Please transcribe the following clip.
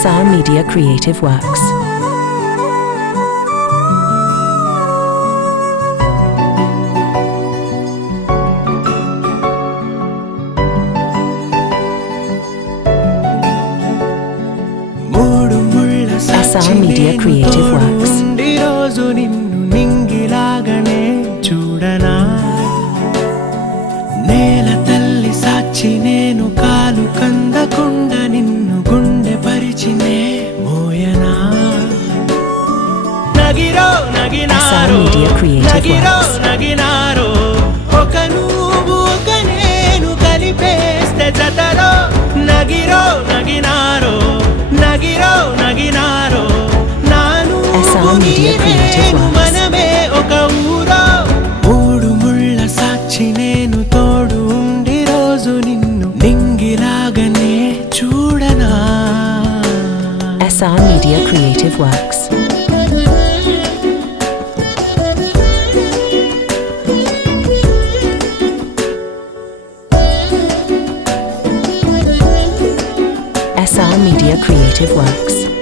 SR Media Creative Works. SR Media Creative Works. రోజు నిన్ను నింగిలాగనే చూడనా, నేల తల్లి సాక్షి నేను కాలు కందకుండా నిన్ను గుండె పరిచినే మోయనా. నగిరో నగినారో నగిరో నగినారో ఒక నువ్వు ఒక నేను కలిపేస్తే జతలో. నగిరో నగినారో నగిరో నగినారో నాను నేను మనమే ఒక ఊరో. మూడు ముళ్ళ సాక్షి నేను తోడు ఉండి రోజు నిన్ను నింగిలాగనే చూడనా. SR Media Creative Works. SR Media Creative Works.